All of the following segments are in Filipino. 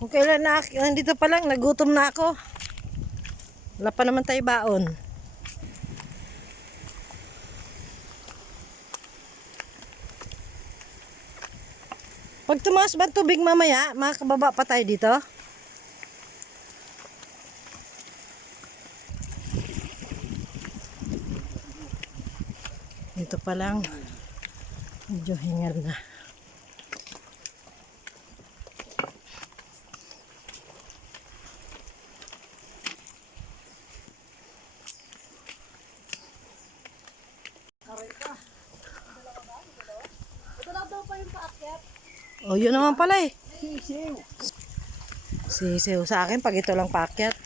Kung kailan na nandito pa lang, nagutom na ako. Wala pa naman tayo baon. Pag tumaas ba tubig mamaya, makakababa pa tayo dito? Dito pa lang, medyo hingal na. Oh, yun naman pala eh. Sisiw sa akin pag ito lang paakyat.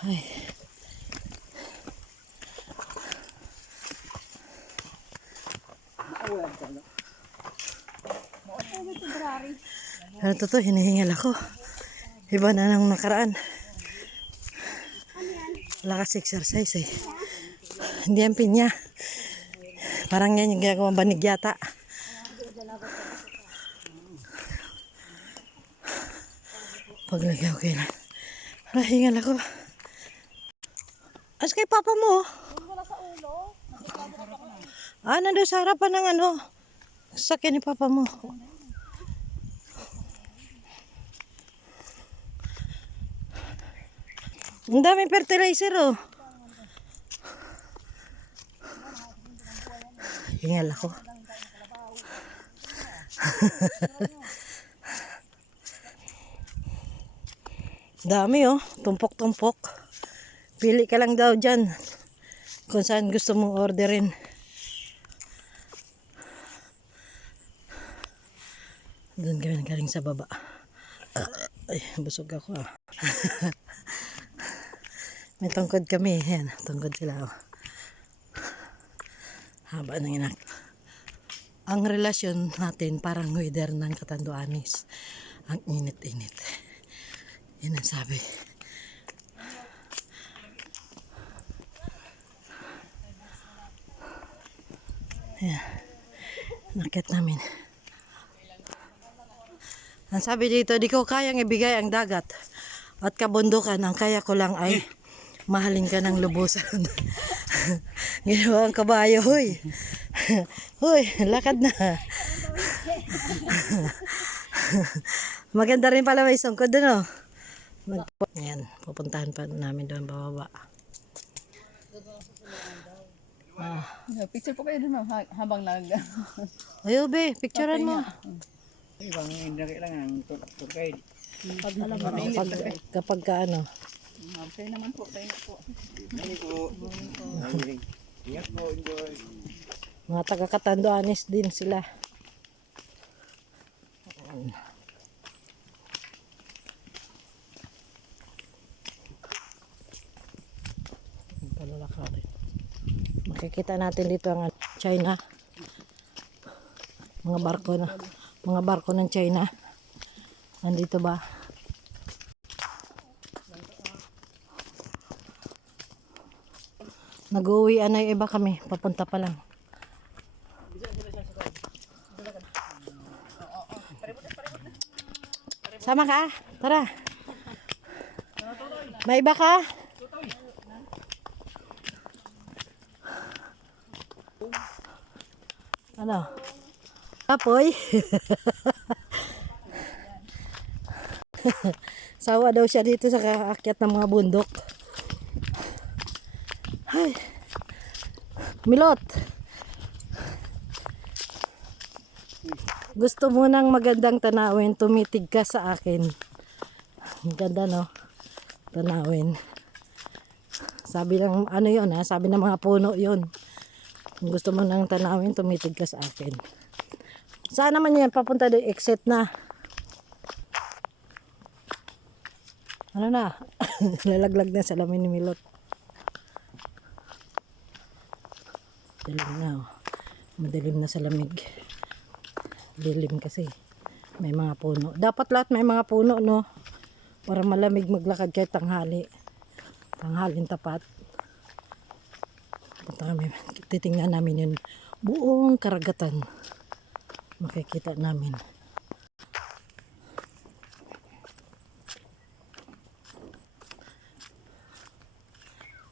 Ay. Ano to, hinihingal ako. Iba na nang nakaraan. Lakas exercise eh. Hindi yan pinya. Parang yan yung ginagawang banig yata. Paglagay okay na. Para hingal ako. As kay papa mo. Nandun sa harapan ng ano. Sakyan ni papa mo. Ang daming fertilizer oh. Hingal ako. Dami oh, tumpok-tumpok. Pili ka lang daw dyan kung saan gusto mong orderin. Doon kami galing sa baba. Ay, busog ako ah. May tungkod kami. Ayan, tungkod sila oh. Haba ng inak. Ang relasyon natin parang weather ng Catanduanes. Ang init-init. Yan ang sabi. Ayan. Nakit namin. Ang sabi dito, di ko kayang ibigay ang dagat at kabundukan. Ang kaya ko lang ay mahalin ka ng lubusan. Ginawa ang kabayo, huy. Huy, lakad na. Maganda rin pala may sungkod doon, oh. Yan, pupuntahan pa namin doon bababa. Picture po kayo dun, ma'am, habang Ayo, be, picturean mo. Ibang hindi kailangan turkay. Kapag ka ano. Okay naman po, tayo po. Ano po? Ingat po, enjoy. Mga taga-Catanduanes din sila. Makikita natin dito ang China. Mga barko ng China. Nandito ba? Nag-uwi na yung iba kami. Papunta pa lang. Sama ka? Tara. May iba ka? Ano? Apoy? Sawa daw siya dito sa kaakyat ng mga bundok. Ay. Milot. Gusto mo ng magandang tanawin, tumitig ka sa akin. Ang ganda, no? Tanawin. Sabi ng ano yun, ha? Sabi ng mga puno yun. Kung gusto mo ng tanawin, tumitig ka sa akin. Saan naman yan? Papunta doon, exit na. Ano na? Lalaglag na salamin ni Milot. Dilim na oh. Madilim na sa lamig. Dilim kasi. May mga puno. Dapat lahat may mga puno, no? Para malamig maglakad kahit tanghali. Tanghalin tapat. Punta kami. Titingnan namin yun. Buong karagatan. Makikita namin.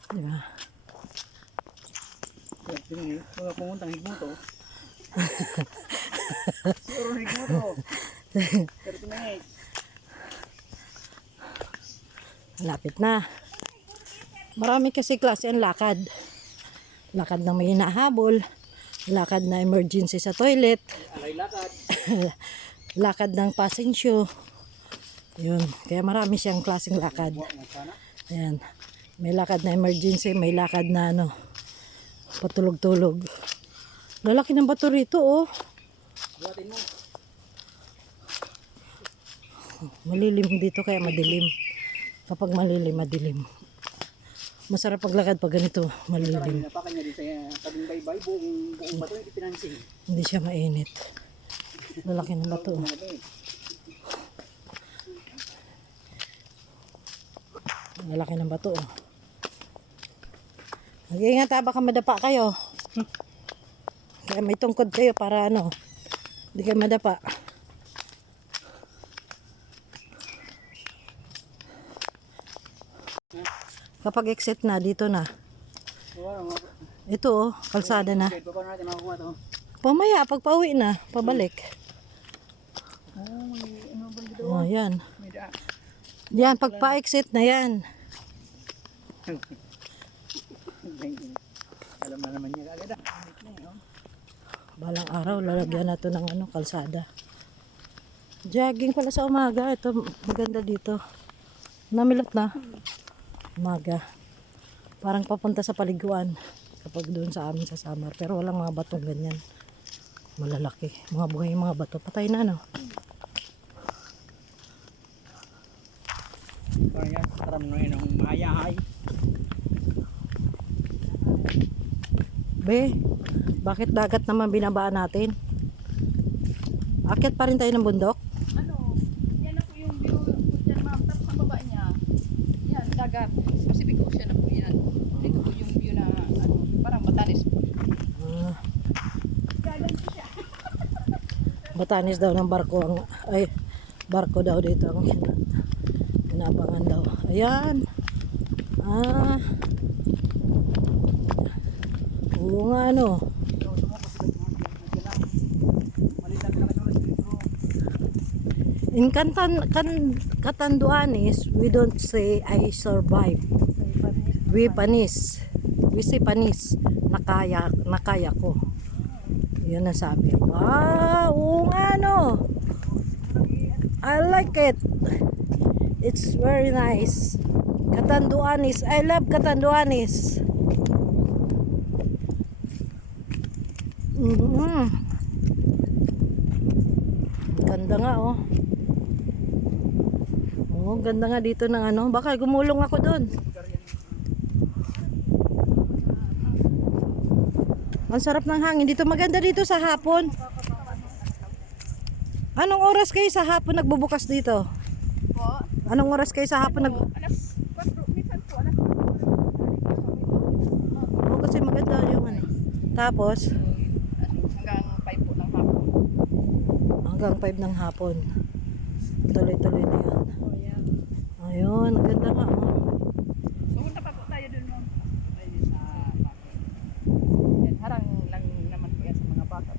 Diba? Sino mga pumuntang higmoto. Siguro higmoto. 30 minutes. Lapit na. Marami kasi klase ang lakad. Lakad na may hinahabol. Lakad na emergency sa toilet. Alay lakad. Lakad ng pasensyo. Yun. Kaya marami siyang klaseng lakad. Ayan. May lakad na emergency. May lakad na ano. Patulog-tulog. Lalaki ng bato rito, oh. Buhatin mo. Malilim dito kaya madilim. Kapag malilim, madilim. Masarap paglakad pag ganito, malilim. Napakan niya din sa tabing baybay. Buong bato hindi pinansin. Hindi siya mainit. Lalaki ng bato. Lalaki ng bato. Mag-iingat ha, baka madapa kayo. Kaya may tungkod kayo para ano, hindi kayo madapa. Kapag exit na, dito na. Ito oh, kalsada na. Paano natin makakuha ito? Pamaya, pag pauwi na, pabalik. Oh, yan. May daan. Yan, pag pa-exit na yan. Alam na naman niya agad. Balang araw, lalagyan na to ng ano, kalsada. Jogging pala sa umaga. Ito, maganda dito. Namilot na. Umaga. Parang papunta sa paliguan. Kapag doon sa amin sa summer. Pero walang mga batong ganyan. Malalaki. Mga buhay mga bato. Patay na, no? Parang yan, karam na yun ang mayahay. Be, bakit dagat naman binabaan natin? Akyat pa rin tayo ng bundok? Ano, yan na po yung view po dyan, ma'am. Tapos ang baba niya, yan, dagat. Pacific Ocean na po yan. Dito po yung view na, ano, parang Batanes po. Ah, Dagat po siya. Batanes daw ng barko ang ay barko daw dito ang inabangan daw. Ayan. Ah. Oo nga ano. In Catanduanes, we don't say I survive. We panis. We say panis. Nakaya ko. Yun ang sabi. Ah, oo nga no. I like it. It's very nice. Catanduanes. I love Catanduanes. Ganda nga oh. Oh, ganda nga dito ng ano. Baka gumulong ako doon. Ang sarap ng hangin dito. Maganda dito sa hapon. Anong oras kayo sa hapon nagbubukas dito? Po, Anong oras kayo sa hapon alas 4, minsan po, alas Oh, kasi maganda yung ano. Tapos hanggang 5 po ng hapon. hanggang 5 ng hapon. Tuloy-tuloy na yun. Oh, yan. Ayun, ang ganda nga oh. So, punta pa po tayo dun, ma'am. Ayun sa baka. Yan, harang lang naman po yan sa mga baka.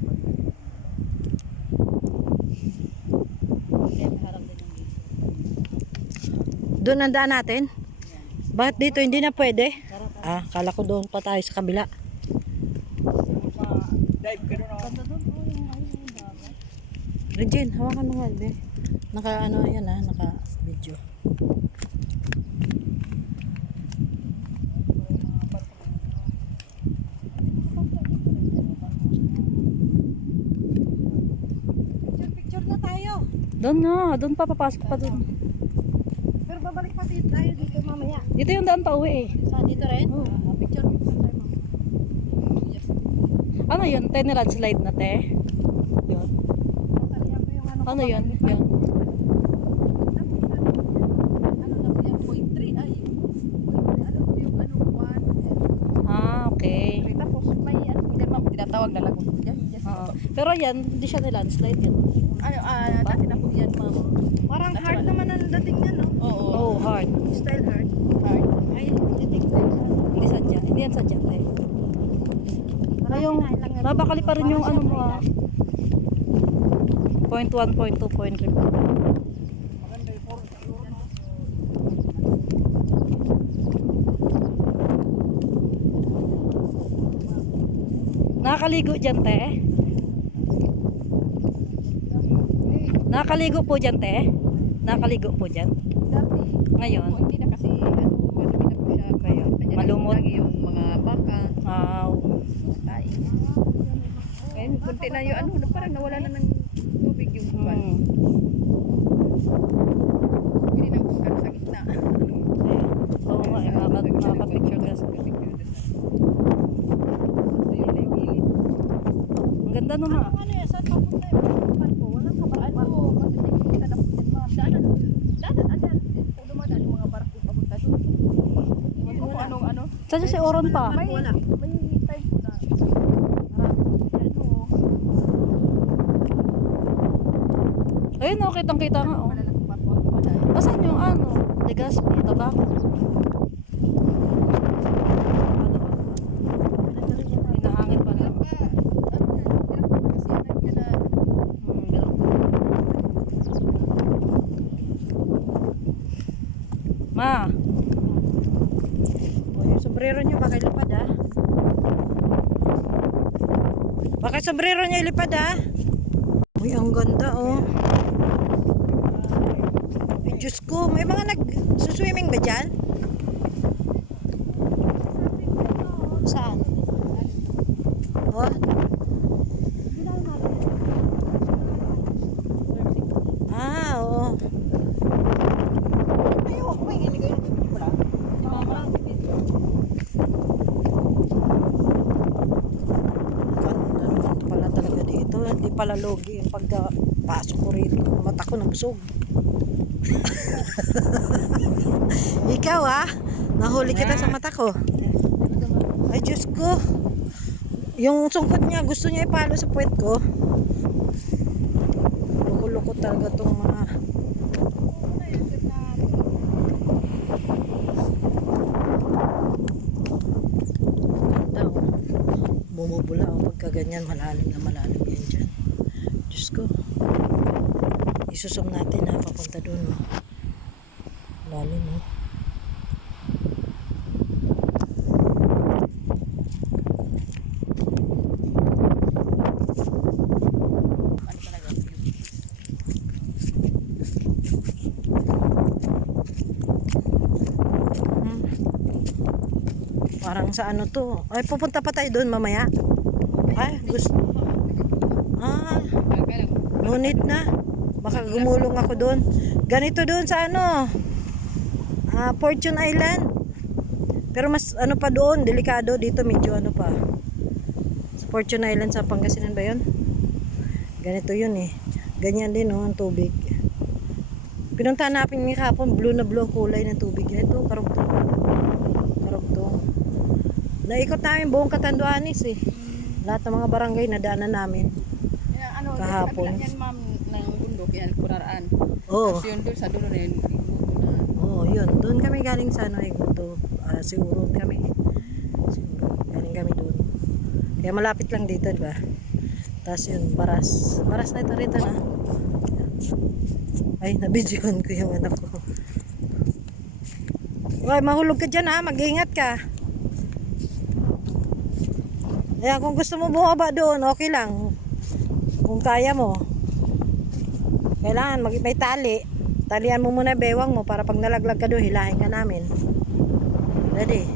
Yan, harang din yung dito. Doon ang daan natin? Bakit dito hindi na pwede? Ah, kala ko doon pa tayo sa kabila. Dive ka doon. Regine, hawakan mo nga, be. Naka ano yan ah, naka video. Picture na tayo. Doon na, doon pa papasok pa doon. Pero babalik pa Kapit tayo dito mamaya. Dito yung daan pa uwi eh. Sa dito rin? Picture mo tayo mama. Yes. Ano yun? Tenny slide na te? Yun. Kaliyan ko yung ano. Ano yun? Yun. Ano lang yan? Point 3 ay. Point 3. Ano po yung ano? 1. Ah, okay. Tapos may ano po dyan ma'am. Tinatawag na lagoon. Yes. Oo. Pero yan, hindi siya nilandslide yan. Ano, dati na po yan ma'am. Parang hard naman ang dating yan, no? Oo. Oh, hard. Style hard. Hard. Ay, titik ko. Hindi sadya. Hindi yan sadya te. Ay, yung babakali pa rin yung ano mo ah. Point 1, point 2, point 3. Nakakaligo dyan te? Nakakaligo po dyan te? Nakakaligo po dyan? Dati. Ngayon? Hindi na kasi, ano, marami na po siya. Kaya, Nandiyan na malumot. lagi yung mga baka. Wow. Tayo. Kaya kunti na yung ano, parang nawala na ng tubig yung buwan. Hmm. Hindi na kung sa gitna. Oo nga, makapicture ka. Ang ganda nun ha. Ano yan? Saan papunta yung barko? Walang kabaan. Ano? Kasi nakikita na po yan, ma'am. Daanan, andyan. Kung dumadaan yung mga barko papunta doon. Ewan ko kung anong ano. Saan si Oron pa? May time po na. Marami yan. Oo. Ayun o, kitang-kita nga oh. Malalaking barko ang dumadaan. Asan yung ano? Legazpi, tabako. Hinahangit pa lang. Ma. O, yung sombrero niya baka ilipad ah. Baka sombrero niya ilipad ah. Uy, ang ganda oh. Ay, Diyos ko. May mga nag-swimming ba dyan? Saan? Oh. Ah, oo. Ganda naman pala talaga dito. Hindi pala logi yung pagpasok ko rito. Mata ko nabusog. Ikaw ah, nahuli kita sa mata ko. Ay Diyos ko. Yung sungkot niya, gusto niya ipalo sa puwet ko. Loko-loko talaga tong mga... Ganda oh. Bumubula oh. Pagka ganyan, malalim yan dyan. Diyos ko. Isusum natin na papunta doon oh. Lalim oh. Parang sa ano to. Ay, pupunta pa tayo doon mamaya. Ay, gusto. Ah, no need na. Baka gumulong ako doon. Ganito doon sa ano. Fortune Island. Pero mas ano pa doon, delikado dito medyo ano pa. Sa Fortune Island sa Pangasinan ba 'yon? Ganito 'yun eh. Ganyan din oh, ang tubig. Pinuntahan natin ng kahapon, blue na blue ang kulay ng tubig. Ito, karugtong. Naikot namin buong Catanduanes eh. Lahat ng mga barangay nadaanan namin. Ano, Kahapon. Yan ma'am ng bundok, yan, Kuraraan. Oo. Tapos yun doon sa dulo na yun. Oo, yun. Doon kami galing sa ano, Iguto. Siguro kami. Siguro, galing kami doon. Kaya malapit lang dito, di ba? Tapos yun, Baras. Baras na ito rito na. Ay, nabidyohan ko yung anak ko. Uy, mahulog ka dyan ha. Mag-ingat ka. Ayan, kung gusto mo bumaba doon, okay lang. Kung kaya mo. Kailangan may tali. Talian mo muna bewang mo para pag nalaglag ka doon, hilahin ka namin. Ready?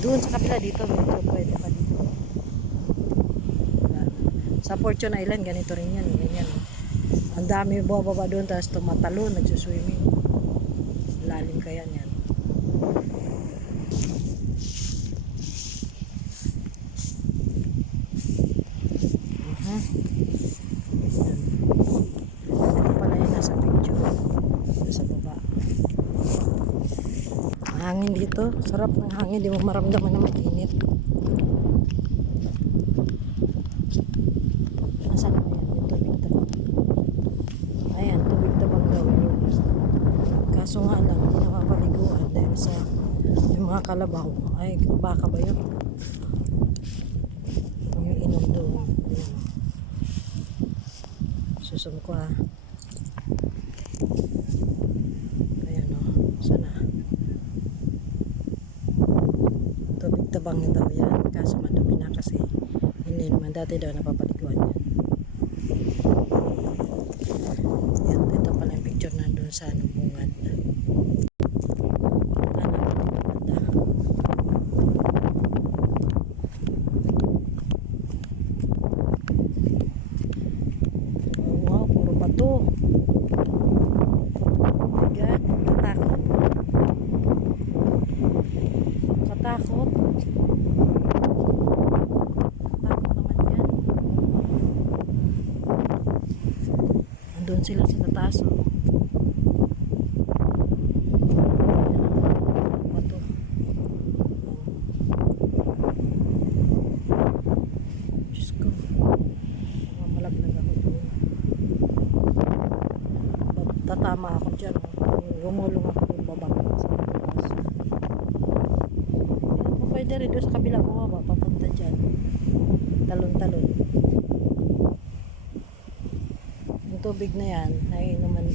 Doon sa kapila dito, medyo pwede pa dito. Sa Fortune Island, ganito rin yan. Ganyan. Ang dami bumababa doon, tapos tumatalo, nagsuswimming. lalim kaya niyan. Yan. Ito pala yung nasa picture. Nasa baba. Mahangin dito. Sarap ng hangin. Di mo maramdaman na mainit. Nasaan na yan? Yung tubig tabang. Ayan, tubig tabang daw yun. Kaso nga lang, hindi napapaliguan dahil sa yung mga kalabaw. Ay, baka ba yun? Yung inom doon. Ayan. Susun ko ha. Ayan o. Sana. Tubig tabang na daw yan. Kaso madumi na kasi hindi naman dati daw napapaliguan yan. Yan. Ito pala yung picture na doon sa bungad. Wow, puro bato. Bigat, katakot. Katakot. Katakot naman yan. Andun sila sa tataas oh. Bato. Diyos ko. Malaglag ako doon. Tatama ako dyan. Gumulong ako doon babak sa taas. Pwede rin doon sa kabila bumaba. Papunta dyan. Talon-talon. Yung tubig na yan, naiinuman.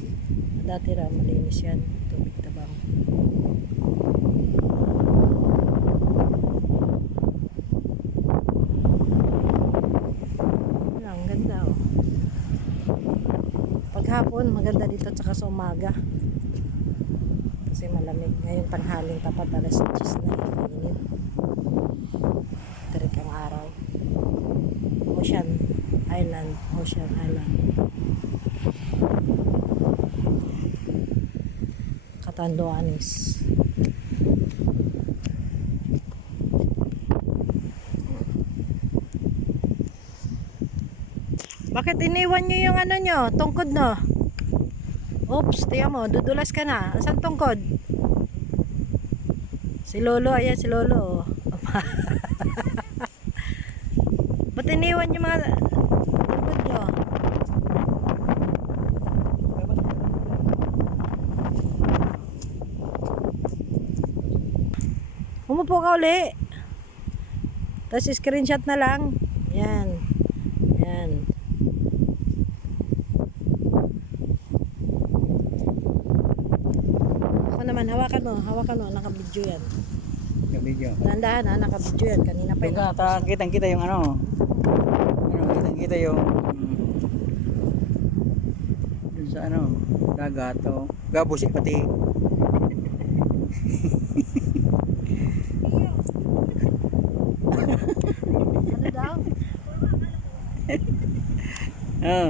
Dati ra, malinis yan. Tubig tabang. Ang ganda oh. Paghapon maganda dito tsaka sa umaga kasi malamig. Ngayon tanghaling tapat alas 10 na init. Tarik ang araw. Ocean Island. Catanduanes. Bakit iniwan nyo yung ano nyo? Tungkod no? Oops, tiyan mo, dudulas ka na. Asan tungkod? Si Lolo, ayan si Lolo. Ba't iniwan yung mga tungkod nyo? Umupo ka uli. Tapos screenshot na lang. Yan. Yan. Ako naman, hawakan mo, naka-video yan. Video. Dahan-dahan ha, naka-video yan. Kanina pa yun. Kitang-kita yung ano. Kitang-kita yung dun sa ano, dagat o gabusi pati. Ano daw? Oh.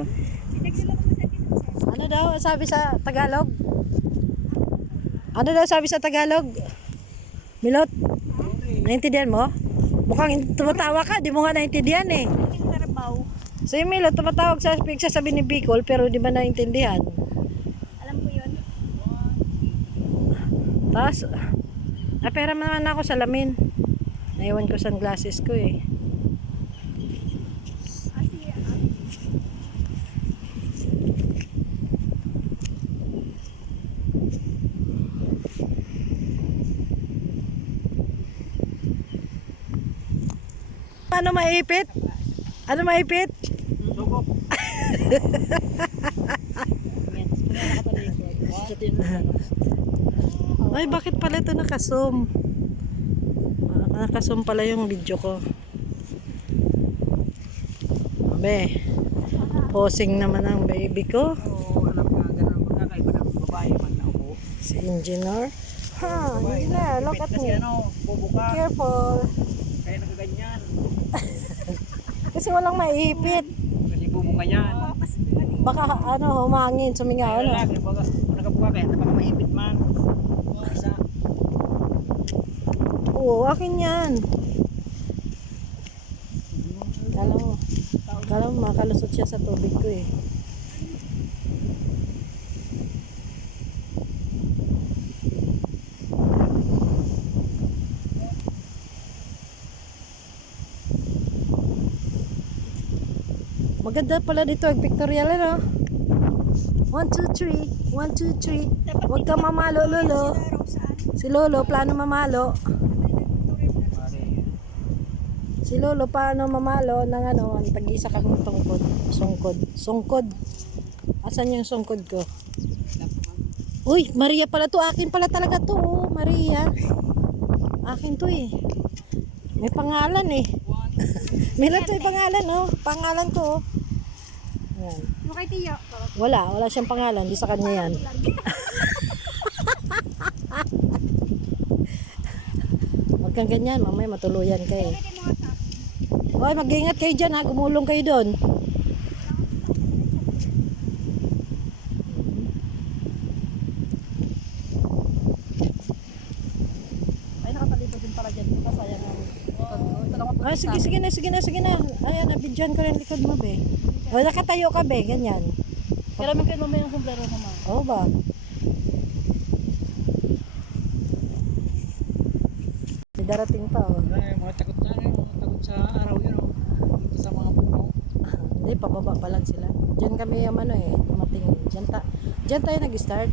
Ano daw sabi sa Tagalog? Ano daw sabi sa Tagalog? Milot? Naintindihan mo? Mukhang tumatawa ka, di mo nga naintindihan eh. So yung Milot tumatawag sa sabi ni Bicol pero di ba naintindihan? Alam ko yun. Tapos, pera naman ako sa lamin. Naiwan ko sunglasses ko eh. Ano maipit? Ano maipit? Sugop. Ay, bakit pala ito nakasum? Nakasum pala yung video ko. Abe, posing naman ang baby ko. Oo, alam nga, ganun. Magkakaiba ng babae man na ako. Si Engineer. Ha, Engineer, look at Kasi me. ano, bubuka. Careful. Kaya nakaganyan. Kasi walang maipit. Kasi bubuka yan. Baka ano, humangin, sumingaw. Ano? Kaya lang, nakabuka kaya napaka maipit man. Oo, akin yan. Kala mo makalusot siya sa tubig ko eh. Maganda pala dito, pictorial ano. 1, 2, 3. 1, 2, 3. Huwag ka mamalo, Lolo. Si Lolo, plano mamalo. Si Lolo, paano mamalo ng ano, tag-isa kang tungkod. Sungkod. Asan yung sungkod ko? Uy, Maria pala to. Akin pala talaga to. Oh, Maria. Akin to eh. May pangalan eh. Meron to yung pangalan oh. Pangalan ko oh. Yan. Yung kay Tiyo. Wala siyang pangalan. Di sa kanya yan. Huwag kang ganyan. Mamaya matuluyan ka eh. Hoy, mag-ingat kayo dyan ha. Gumulong kayo doon. Ay, nakapalito din pala dyan. Sayang ang ito lang ako. Ah, sige na. Ayan, nabidyan ko rin likod mo, be. O, nakatayo ka, be. Ganyan. Pero may kayo mamaya yung sombrero mo, ma. Oo ba? May darating pa, oh. Ay, mga takot na, takot sa araw yun. Dito sa mga puno. Hindi, pababa pa lang sila. Diyan kami yung ano eh, dumating. Diyan tayo nag-start.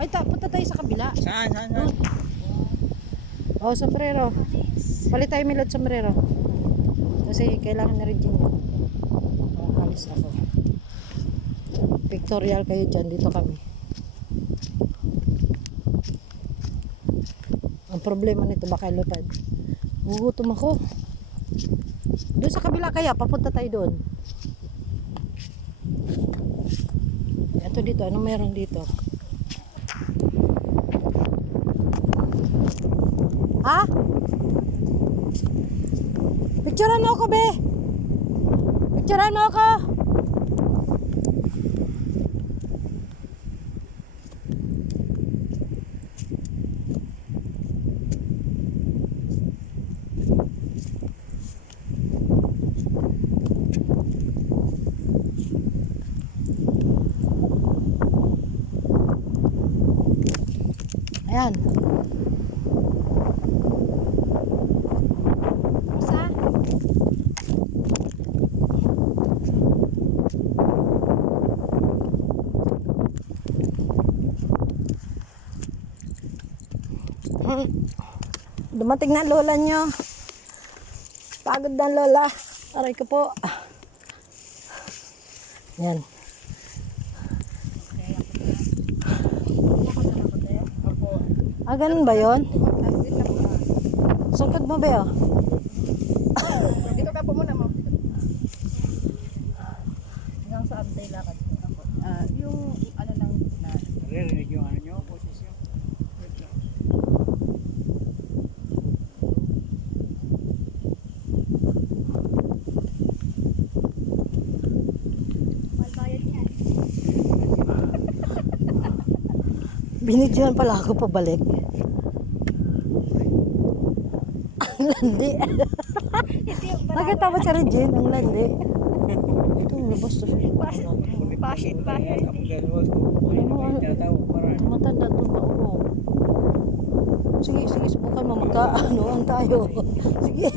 Ay, punta tayo sa kabila. Saan? Oh, sombrero. Palit tayo milot sombrero. Kasi kailangan na rin dyan yun. Alis ako. Pictorial kayo dyan. Dito kami. Ang problema nito baka lupad. Gugutom ako. Doon sa kabila kaya. Papunta tayo doon. Ito dito. Anong meron dito? Ha? Picturean mo ako, be. Picturean mo ako. Ayan. Sa? Dumating na lola nyo. Pagod na lola. Aray ko po. Yan. Ah, ganun ba yun? Sungkod mo ba yun? Dito ka po muna, ma'am. Hanggang saan tayo lakad po ako? Yung ano lang na Naririnig yung ano nyo, posisyon. Binidyohan pala ako pabalik. Ang landi. Nakita mo si Regine, ang landi. Ito, labas to siya. Bakit? Matanda to pa urong. Sige, subukan mo magkaanoan tayo. Sige.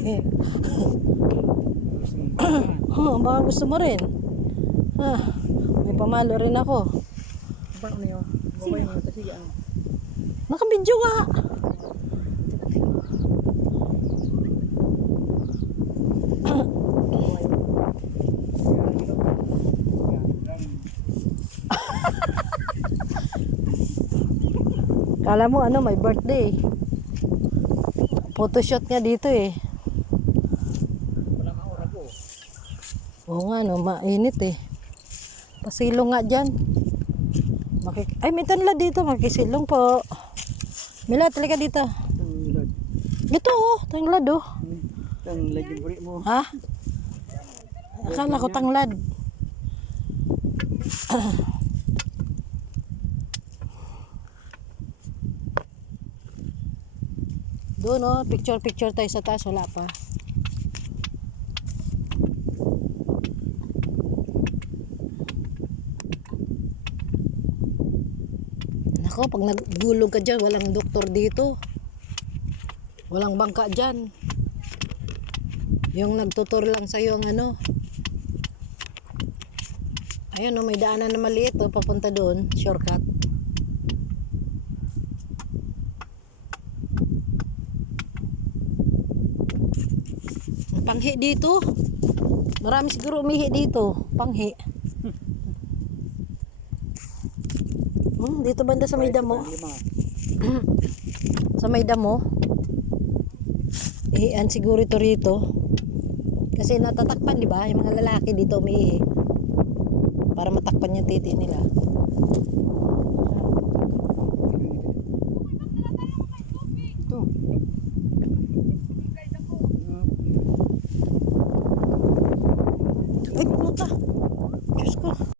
Baka gusto mo rin. May pamalo rin ako. Paano na yun? Babayin mo, sige ang... Nakabidyo nga. Kala mo ano, may birthday. Photoshoot nga dito eh. Wala kang oras ko. Oo nga no, mainit eh. Pasilong nga dyan. Ay, may tanla dito. Makisilong po. Mila, talika dito. Tanglad. Dito oh, tanglad oh. Tanglad yung buri mo. Ha? Akala ko tanglad. Doon oh, picture tayo sa taas, wala pa. Nako, pag naggulong ka dyan, walang doktor dito. Walang bangka dyan. Yung nagtutur lang sa'yo ang ano. Ayun oh, may daanan na maliit oh, papunta doon, shortcut. Panghi dito. Marami siguro umihi dito. Panghi. Dito banda sa may damo. Sa may damo. Ihian siguro ito rito. Kasi natatakpan, di ba? Yung mga lalaki dito umiihi. Para matakpan yung titi nila. Ito. Ay, puta. Diyos ko.